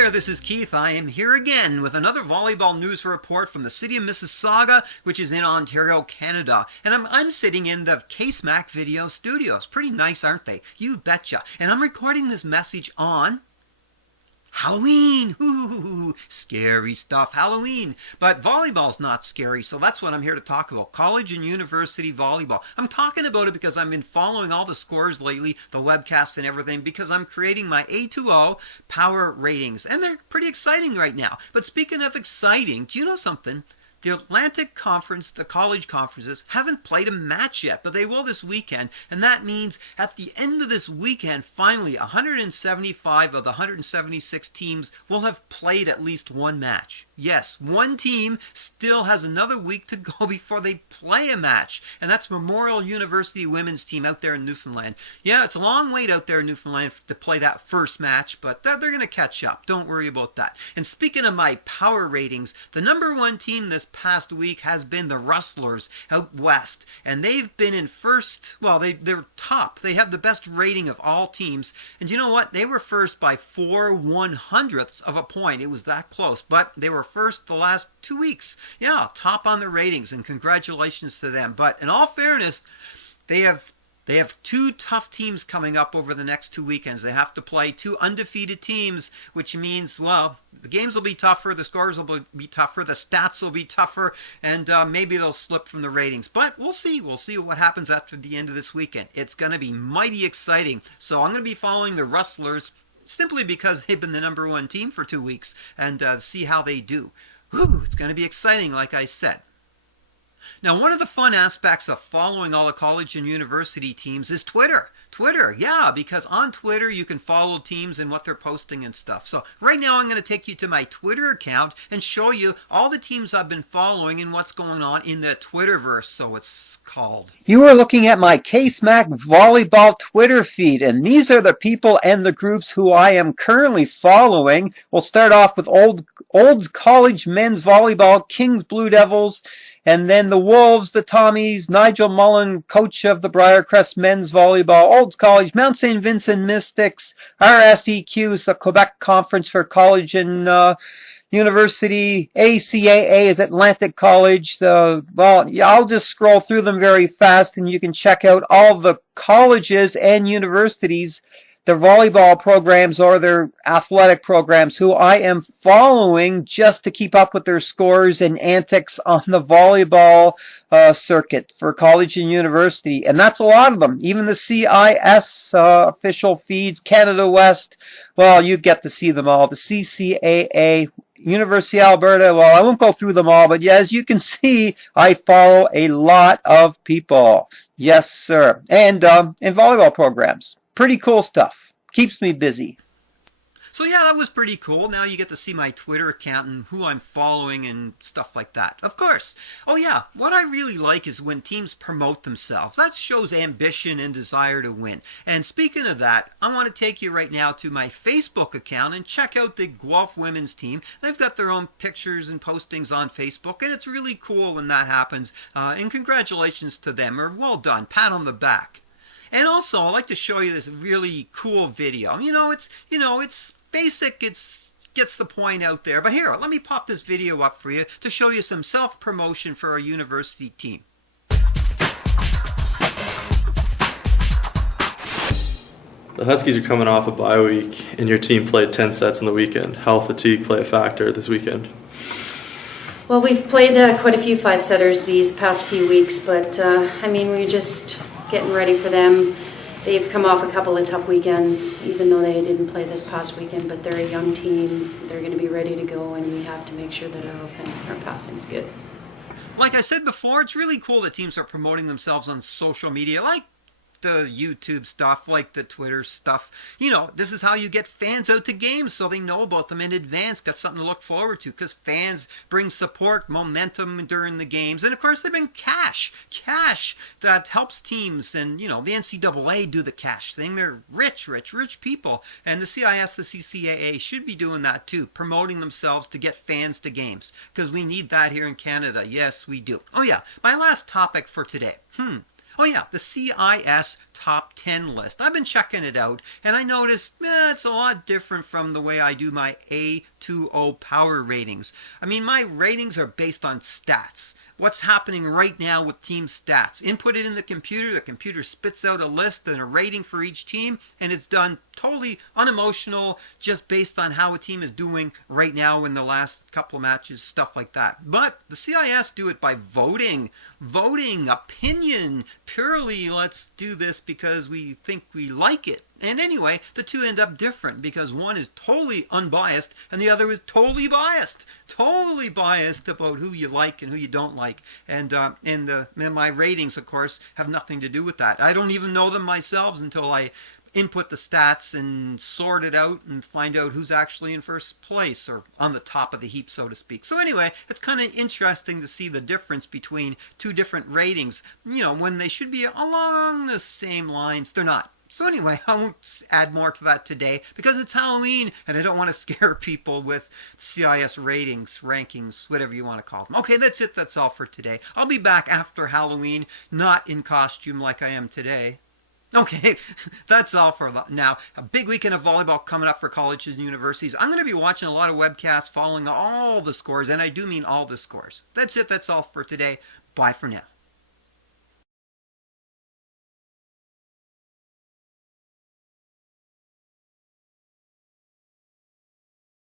there, this is Keith. I am here again with another volleyball news report from the city of Mississauga, which is in Ontario, Canada. And I'm sitting in the KSMAC video studios. Pretty nice, aren't they? You betcha. And I'm recording this message on Halloween. Ooh, scary stuff, Halloween. But volleyball's not scary, so that's what I'm here to talk about. College and university volleyball. I'm talking about it because I've been following all the scores lately, the webcasts and everything, because I'm creating my A2O power ratings. And they're pretty exciting right now. But speaking of exciting, do you know something? The Atlantic Conference, the college conferences, haven't played a match yet, but they will this weekend. And that means at the end of this weekend, finally, 175 of the 176 teams will have played at least one match. Yes, one team still has another week to go before they play a match. And that's Memorial University women's team out there in Newfoundland. Yeah, it's a long wait out there in Newfoundland to play that first match, but they're going to catch up. Don't worry about that. And speaking of my power ratings, the number one team this past week has been the Rustlers out west, and they've been in first. Well, they're top. They have the best rating of all teams, and you know what, they were first by 4/100ths of a point. It was that close, but they were first the last 2 weeks. Yeah, top on the ratings, and congratulations to them. But in all fairness, they have two tough teams coming up over the next 2 weekends. They have to play two undefeated teams, which means, well, the games will be tougher, the scores will be tougher, the stats will be tougher, and maybe they'll slip from the ratings. But we'll see. We'll see what happens after the end of this weekend. It's going to be mighty exciting. So I'm going to be following the Rustlers simply because they've been the number one team for 2 weeks, and see how they do. Whew, it's going to be exciting, like I said. Now, one of the fun aspects of following all the college and university teams is Twitter. Twitter, yeah, because on Twitter you can follow teams and what they're posting and stuff. So right now I'm going to take you to my Twitter account and show you all the teams I've been following and what's going on in the Twitterverse, so it's called. You are looking at my KSMAC Volleyball Twitter feed, and these are the people and the groups who I am currently following. We'll start off with old college men's volleyball, Kings Blue Devils, and then the Wolves, the Tommies, Nigel Mullen, coach of the Briarcrest men's volleyball, Old College, Mount St. Vincent Mystics, RSEQ, the Quebec Conference for College and University, ACAA is Atlantic College. Well, yeah, I'll just scroll through them very fast, and you can check out all the colleges and universities, their volleyball programs or their athletic programs, who I am following just to keep up with their scores and antics on the volleyball circuit for college and university. And that's a lot of them. Even the CIS official feeds, Canada West, well, you get to see them all. The CCAA, University of Alberta, well, I won't go through them all, but yeah, as you can see, I follow a lot of people. Yes, sir. And in volleyball programs. Pretty cool stuff. Keeps me busy. So yeah, that was pretty cool. Now you get to see my Twitter account and who I'm following and stuff like that. Of course. Oh yeah, what I really like is when teams promote themselves. That shows ambition and desire to win. And speaking of that, I want to take you right now to my Facebook account and check out the Guelph women's team. They've got their own pictures and postings on Facebook, and it's really cool when that happens. And congratulations to them, or well done, pat on the back. And also, I'd like to show you this really cool video. It's basic, gets the point out there. But here, let me pop this video up for you to show you some self-promotion for our university team. The Huskies are coming off a bye week, and your team played 10 sets on the weekend. How will fatigue play a factor this weekend? Well, we've played quite a few five-setters these past few weeks, but we're just getting ready for them. They've come off a couple of tough weekends, even though they didn't play this past weekend, but they're a young team. They're going to be ready to go, and we have to make sure that our offense and our passing is good. Like I said before, it's really cool that teams are promoting themselves on social media, like the YouTube stuff, like the Twitter stuff. This is how you get fans out to games, so they know about them in advance, got something to look forward to, because fans bring support, momentum during the games, and of course they bring cash that helps teams, and the NCAA do the cash thing. They're rich people, and the CIS, the CCAA should be doing that too, promoting themselves to get fans to games, because we need that here in Canada. Yes, we do. Oh yeah, my last topic for today. Oh yeah, the CIS Top 10 list. I've been checking it out, and I noticed it's a lot different from the way I do my A2O power ratings. I mean, my ratings are based on stats. What's happening right now with team stats. Input it in the computer spits out a list and a rating for each team, and it's done totally unemotional, just based on how a team is doing right now in the last couple of matches, stuff like that. But the CIS do it by voting, opinion, purely let's do this because we think we like it. And anyway, the two end up different because one is totally unbiased and the other is totally biased. Totally biased about who you like and who you don't like. And my ratings, of course, have nothing to do with that. I don't even know them myself until I input the stats and sort it out and find out who's actually in first place or on the top of the heap, so to speak. So anyway, it's kind of interesting to see the difference between two different ratings. You know, when they should be along the same lines, they're not. So anyway, I won't add more to that today because it's Halloween and I don't want to scare people with CIS ratings, rankings, whatever you want to call them. Okay, that's it. That's all for today. I'll be back after Halloween, not in costume like I am today. Okay, that's all for now. A big weekend of volleyball coming up for colleges and universities. I'm going to be watching a lot of webcasts following all the scores, and I do mean all the scores. That's it. That's all for today. Bye for now.